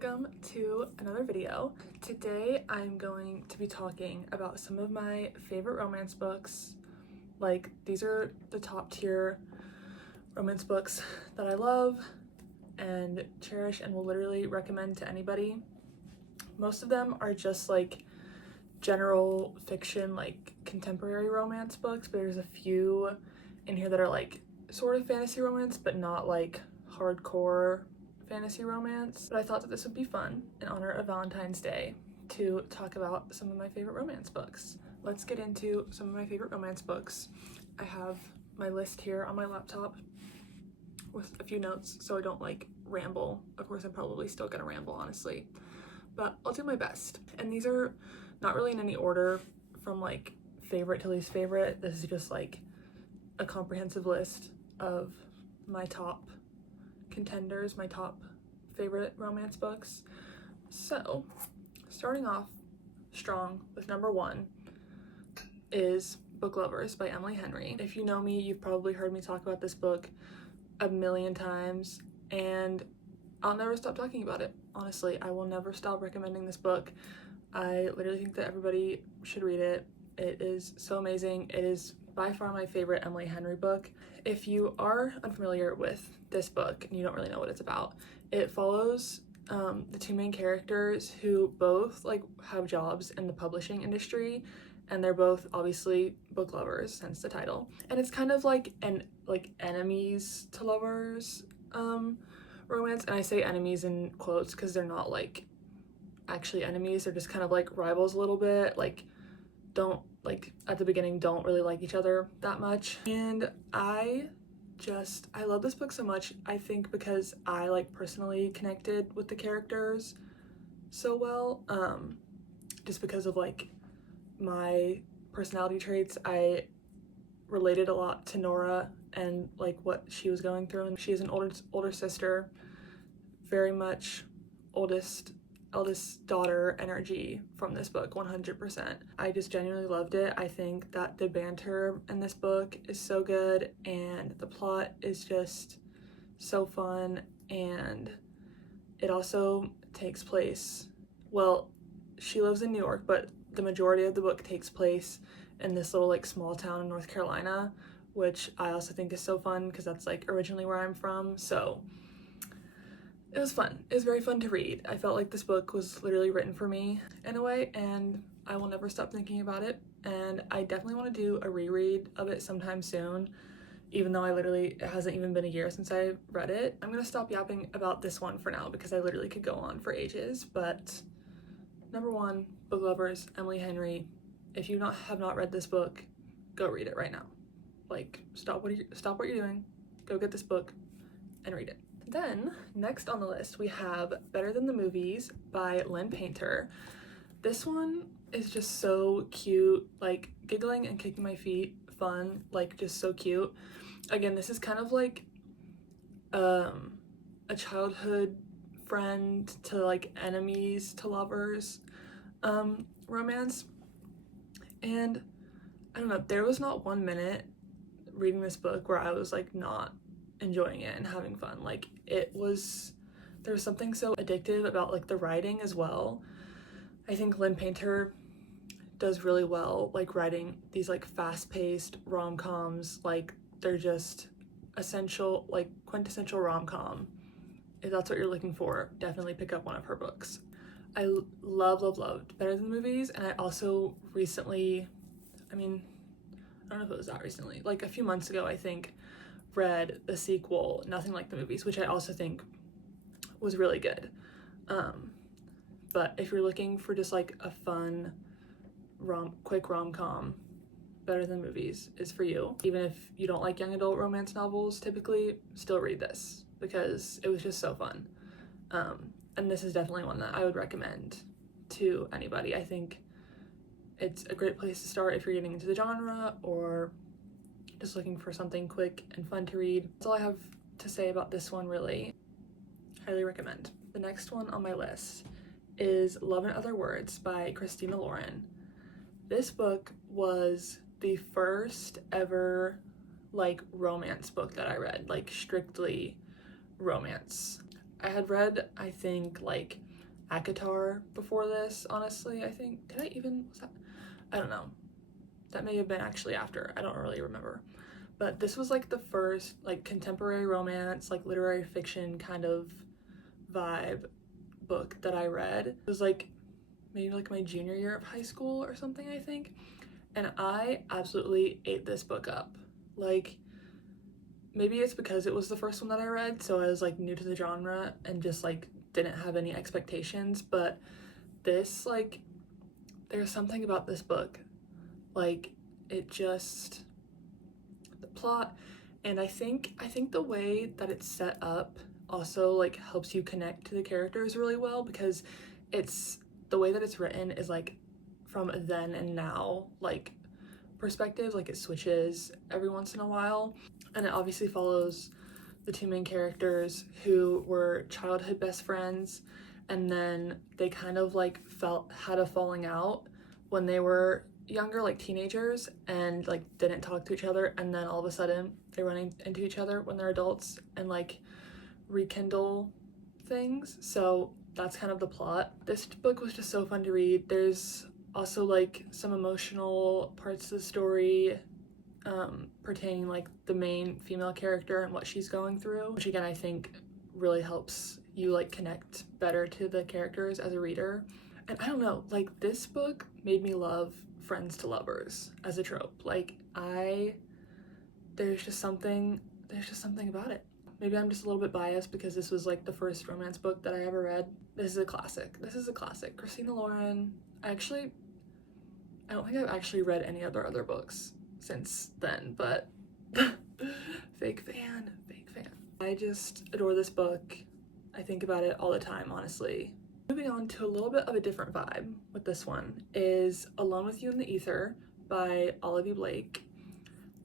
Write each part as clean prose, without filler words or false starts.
welcome to another video. Today I'm going to be talking about some of my favorite romance books. Like, these are the top tier romance books that I love and cherish and will literally recommend to anybody. Most of them are just like general fiction, like contemporary romance books, but there's a few in here that are like sort of fantasy romance but not like hardcore fantasy romance. But I thought that this would be fun in honor of Valentine's Day to talk about some of my favorite romance books. Let's get into some of my favorite romance books. I have my list here on my laptop with a few notes so I don't like ramble. Of course I'm probably still gonna ramble, honestly, but I'll do my best. And these are not really in any order from like favorite to least favorite. This is just like a comprehensive list of my top contenders, my top favorite romance books. So starting off strong with number one is Book Lovers by Emily Henry. If you know me, you've probably heard me talk about this book a million times and I'll never stop talking about it. Honestly, I will never stop recommending this book. I literally think that everybody should read it. It is so amazing. It is by far my favorite Emily Henry book. If you are unfamiliar with this book and you don't really know what it's about, it follows the two main characters who both like have jobs in the publishing industry, and they're both obviously book lovers, hence the title. And it's kind of like an enemies to lovers romance, and I say enemies in quotes because they're not like actually enemies. They're just kind of like rivals a little bit, like don't like at the beginning don't really like each other that much. And I love this book so much, I think because I like personally connected with the characters so well, just because of like my personality traits. I related a lot to Nora and like what she was going through, and she is an older sister, very much eldest daughter energy from this book, 100%. I just genuinely loved it. I think that the banter in this book is so good and the plot is just so fun, and it also takes place, well, she lives in New York, but the majority of the book takes place in this little like small town in North Carolina, which I also think is so fun because that's like originally where I'm from. So it was fun. It was very fun to read. I felt like this book was literally written for me in a way, and I will never stop thinking about it. And I definitely want to do a reread of it sometime soon, even though it hasn't even been a year since I read it. I'm gonna stop yapping about this one for now because I literally could go on for ages. But number one, Book Lovers, Emily Henry. If you have not read this book, go read it right now. Like, stop what you're doing, go get this book and read it. Then, next on the list, we have Better Than the Movies by Lynn Painter. This one is just so cute, like giggling and kicking my feet, fun, like just so cute. Again, this is kind of like a childhood friend to like enemies to lovers romance. And I don't know, there was not 1 minute reading this book where I was like not enjoying it and having fun. Like there was something so addictive about like the writing as well. I think Lynn Painter does really well like writing these like fast-paced rom-coms. Like they're just essential, like quintessential rom-com. If that's what you're looking for, definitely pick up one of her books. I loved Better Than the Movies, and I also recently, I don't know if it was that recently, like a few months ago I think, read the sequel, Nothing Like the Movies, which I also think was really good. But if you're looking for just like a fun quick rom-com, Better Than Movies is for you. Even if you don't like young adult romance novels typically, still read this because it was just so fun. And this is definitely one that I would recommend to anybody. I think it's a great place to start if you're getting into the genre or just looking for something quick and fun to read. That's all I have to say about this one, really. Highly recommend. The next one on my list is Love in Other Words by Christina Lauren. This book was the first ever like romance book that I read, like strictly romance. I had read, I think, like ACOTAR before this, honestly. I think, did I even, was that, I don't know, that may have been actually after, I don't really remember. But this was like the first like contemporary romance, like literary fiction kind of vibe book that I read. It was like maybe like my junior year of high school or something, I think, and I absolutely ate this book up. Like, maybe it's because it was the first one that I read, so I was like new to the genre and just like didn't have any expectations, but this, like, there's something about this book, like, it just, the plot, and I think the way that it's set up also like helps you connect to the characters really well, because it's, the way that it's written is like from a then and now like perspective, like it switches every once in a while, and it obviously follows the two main characters who were childhood best friends, and then they kind of like had a falling out when they were younger, like teenagers, and like didn't talk to each other, and then all of a sudden they run into each other when they're adults and like rekindle things. So that's kind of the plot. This book was just so fun to read. There's also like some emotional parts of the story pertaining like the main female character and what she's going through, which again I think really helps you like connect better to the characters as a reader. And I don't know, like this book made me love friends to lovers as a trope. Like there's just something about it. Maybe I'm just a little bit biased because this was like the first romance book that I ever read. This is a classic. Christina Lauren. I don't think I've actually read any other books since then, but fake fan. I just adore this book. I think about it all the time, honestly. Moving on to a little bit of a different vibe with this one is Alone with You in the Ether by Olivia Blake.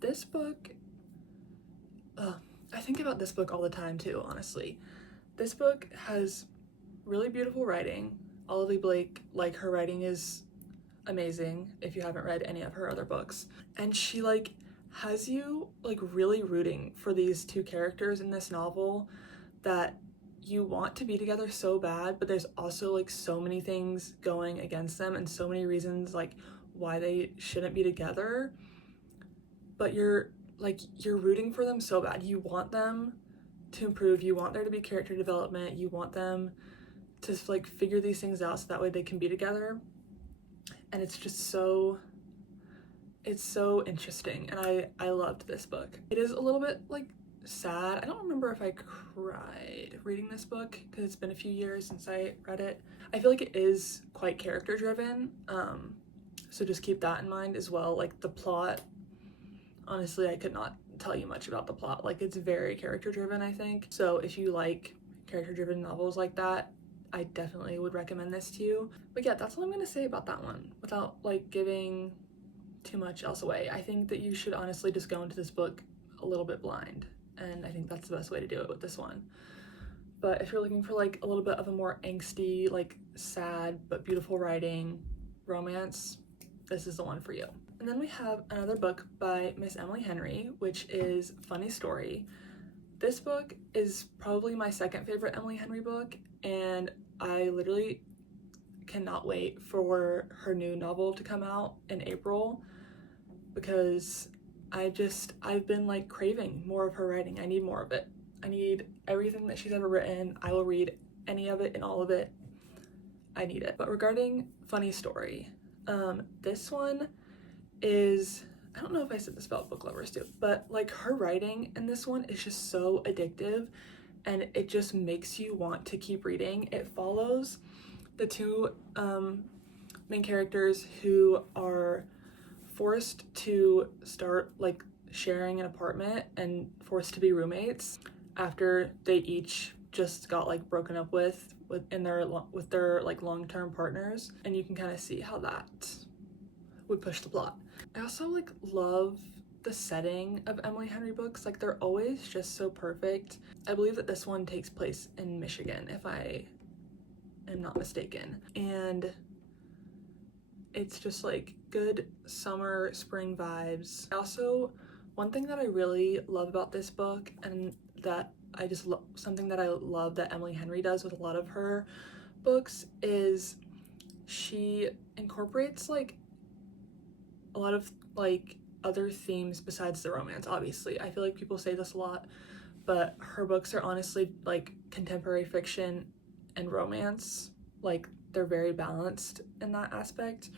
This book, I think about this book all the time too, honestly. This book has really beautiful writing. Olivia Blake, like, her writing is amazing if you haven't read any of her other books, and she like has you like really rooting for these two characters in this novel that you want to be together so bad, but there's also like so many things going against them and so many reasons like why they shouldn't be together, but you're rooting for them so bad. You want them to improve, you want there to be character development, you want them to like figure these things out so that way they can be together. And it's just so interesting, and I loved this book. It is a little bit like sad. I don't remember if I cried reading this book because it's been a few years since I read it. I feel like it is quite character driven, so just keep that in mind as well. Like the plot, honestly, I could not tell you much about the plot. Like it's very character driven, I think. So if you like character driven novels like that, I definitely would recommend this to you. But yeah, that's all I'm gonna say about that one without like giving too much else away. I think that you should honestly just go into this book a little bit blind, and I think that's the best way to do it with this one. But if you're looking for like a little bit of a more angsty, like sad but beautiful writing romance, this is the one for you. And then we have another book by Miss Emily Henry, which is Funny Story. This book is probably my second favorite Emily Henry book, and I literally cannot wait for her new novel to come out in April, because I've been like craving more of her writing. I need more of it. I need everything that she's ever written. I will read any of it and all of it. I need it. But regarding Funny Story, this one is, I don't know if I said this about book lovers too, but like her writing in this one is just so addictive, and it just makes you want to keep reading. It follows the two main characters who are forced to start like sharing an apartment and forced to be roommates after they each just got like broken up with their like long-term partners, and you can kind of see how that would push the plot. I also like love the setting of Emily Henry books. Like they're always just so perfect. I believe that this one takes place in Michigan, if I am not mistaken, and it's just like good summer spring vibes. Also, one thing that I really love about this book, and that I just something that I love that Emily Henry does with a lot of her books is she incorporates like a lot of like other themes besides the romance. Obviously, I feel like people say this a lot, but her books are honestly like contemporary fiction and romance. Like they're very balanced in that aspect,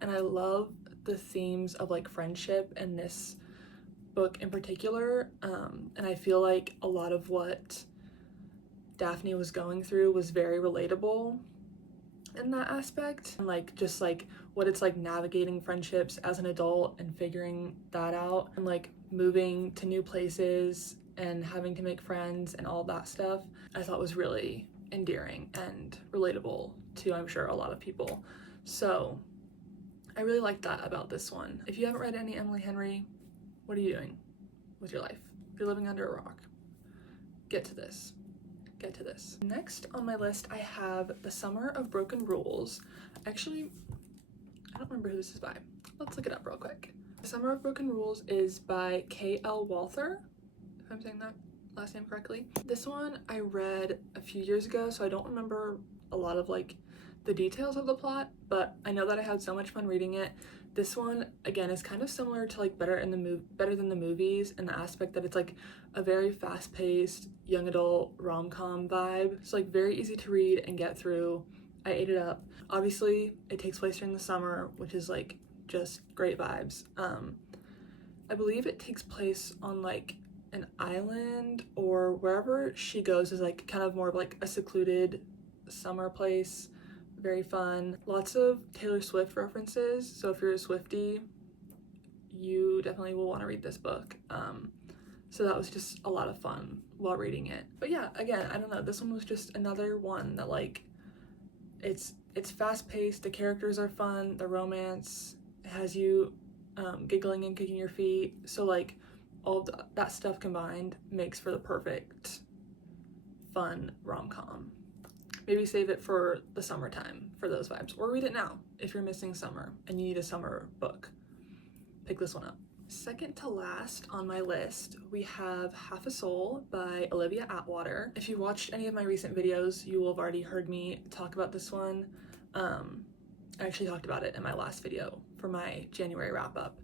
and I love the themes of like friendship in this book in particular. And I feel like a lot of what Daphne was going through was very relatable in that aspect, and like just like what it's like navigating friendships as an adult and figuring that out, and like moving to new places and having to make friends and all that stuff, I thought was really endearing and relatable to, I'm sure, a lot of people. So I really like that about this one. If you haven't read any Emily Henry, what are you doing with your life? If you're living under a rock, get to this. Get to this. Next on my list, I have The Summer of Broken Rules. Actually, I don't remember who this is by. Let's look it up real quick. The Summer of Broken Rules is by K.L. Walther, if I'm saying that last name correctly. This one I read a few years ago, so I don't remember a lot of like the details of the plot, but I know that I had so much fun reading it. This one, again, is kind of similar to like Better Than the Movies in the aspect that it's like a very fast-paced young adult rom-com vibe. It's like very easy to read and get through. I ate it up. Obviously, it takes place during the summer, which is like just great vibes. I believe it takes place on like an island, or wherever she goes is like kind of more of like a secluded summer place. Very fun. Lots of Taylor Swift references, so if you're a Swiftie, you definitely will want to read this book. So that was just a lot of fun while reading it. But yeah, again, I don't know, this one was just another one that like it's fast-paced, the characters are fun, the romance has you giggling and kicking your feet, so like all of that stuff combined makes for the perfect fun rom-com. Maybe save it for the summertime for those vibes, or read it now if you're missing summer and you need a summer book. Pick this one up. Second to last on my list, we have Half a Soul by Olivia Atwater. If you watched any of my recent videos, you will have already heard me talk about this one. I actually talked about it in my last video for my January wrap-up.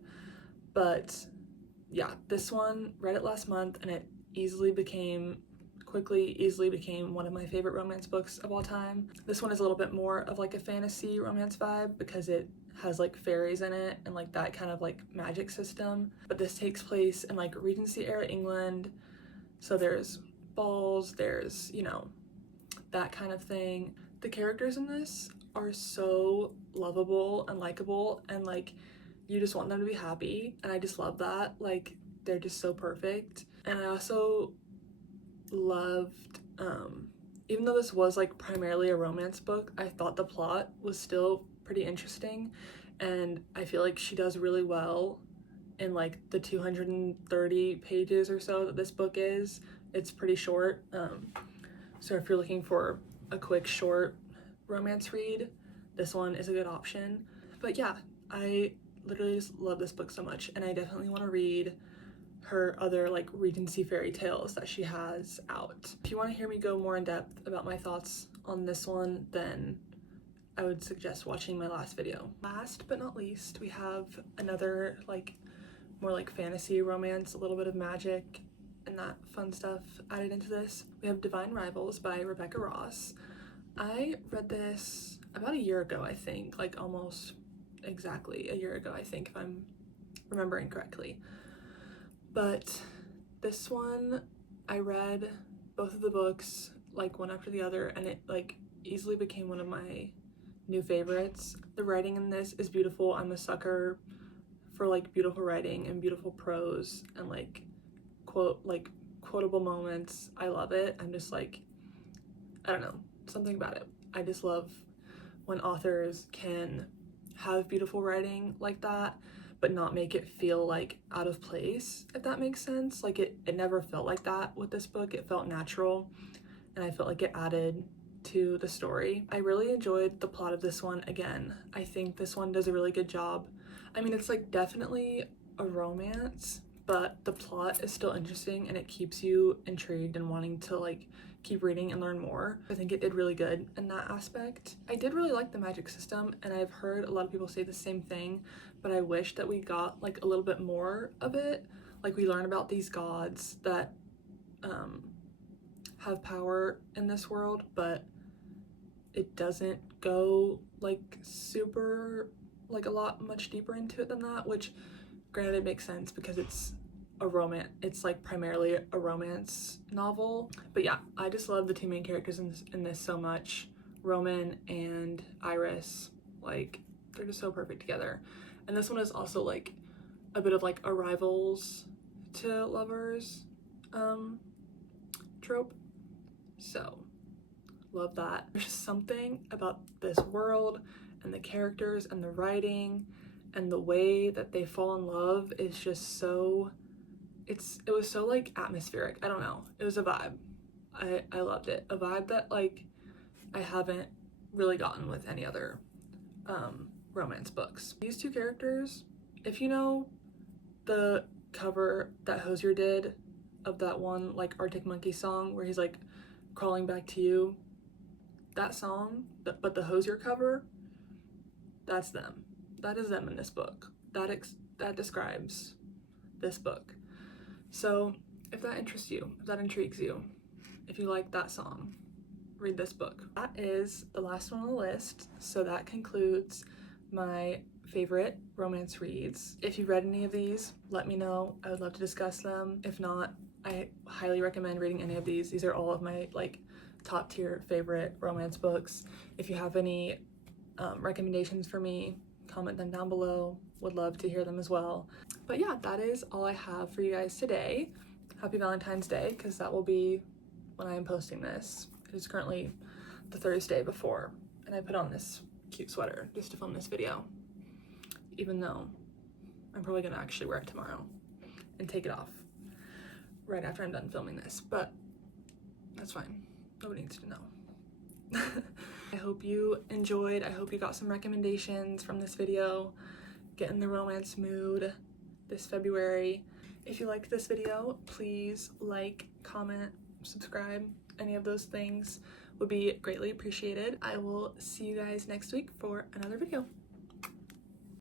But yeah, this one, read it last month, and it easily became one of my favorite romance books of all time. This one is a little bit more of like a fantasy romance vibe because it has like fairies in it and like that kind of like magic system. But this takes place in like Regency era England. So there's balls, there's, you know, that kind of thing. The characters in this are so lovable and likable, and like you just want them to be happy, and I just love that. Like they're just so perfect. And I also loved, even though this was like primarily a romance book, I thought the plot was still pretty interesting, and I feel like she does really well in like the 230 pages or so that this book is. It's pretty short, so if you're looking for a quick short romance read, this one is a good option. But yeah, I literally just love this book so much, and I definitely want to read her other like Regency fairy tales that she has out. If you want to hear me go more in depth about my thoughts on this one, then I would suggest watching my last video. Last but not least, we have another like more like fantasy romance, a little bit of magic and that fun stuff added into this. We have Divine Rivals by Rebecca Ross. I read this about a year ago, I think, like almost exactly a year ago, I think, if I'm remembering correctly. But this one, I read both of the books like one after the other, and it like easily became one of my new favorites. The writing in this is beautiful. I'm a sucker for like beautiful writing and beautiful prose and like quotable moments. I love it. I'm just like, I don't know, something about it. I just love when authors can have beautiful writing like that, but not make it feel like out of place, if that makes sense. Like it never felt like that with this book. It felt natural, and I felt like it added to the story. I really enjoyed the plot of this one. Again, I think this one does a really good job. I mean, it's like definitely a romance, but the plot is still interesting and it keeps you intrigued and wanting to like keep reading and learn more. I think it did really good in that aspect. I did really like the magic system, and I've heard a lot of people say the same thing, but I wish that we got like a little bit more of it. Like we learn about these gods that have power in this world, but it doesn't go like super like a lot much deeper into it than that, which granted it makes sense because it's a romance, it's like primarily a romance novel. But yeah, I just love the two main characters in this so much. Roman and Iris, like they're just so perfect together. And this one is also like a bit of like a rivals to lovers trope, so love that. There's just something about this world and the characters and the writing and the way that they fall in love is just so, it was so like atmospheric. I don't know, it was a vibe. I loved it. A vibe that like I haven't really gotten with any other romance books. These two characters, if you know the cover that Hosier did of that one like Arctic Monkey song where he's like crawling back to you, that song, but the Hosier cover, that's them. That is them in this book. That describes this book. So if that interests you, if that intrigues you, if you like that song, read this book. That is the last one on the list, so that concludes my favorite romance reads. If you've read any of these, let me know. I would love to discuss them. If not, I highly recommend reading any of these. These are all of my like top tier favorite romance books. If you have any recommendations for me, comment them down below. Would love to hear them as well. But yeah, that is all I have for you guys today. Happy Valentine's Day, because that will be when I am posting this. It is currently the Thursday before, and I put on this cute sweater just to film this video, even though I'm probably gonna actually wear it tomorrow and take it off right after I'm done filming this, but that's fine. Nobody needs to know. I hope you enjoyed. I hope you got some recommendations from this video. Get in the romance mood this February. If you liked this video, please like, comment, subscribe. Any of those things would be greatly appreciated. I will see you guys next week for another video.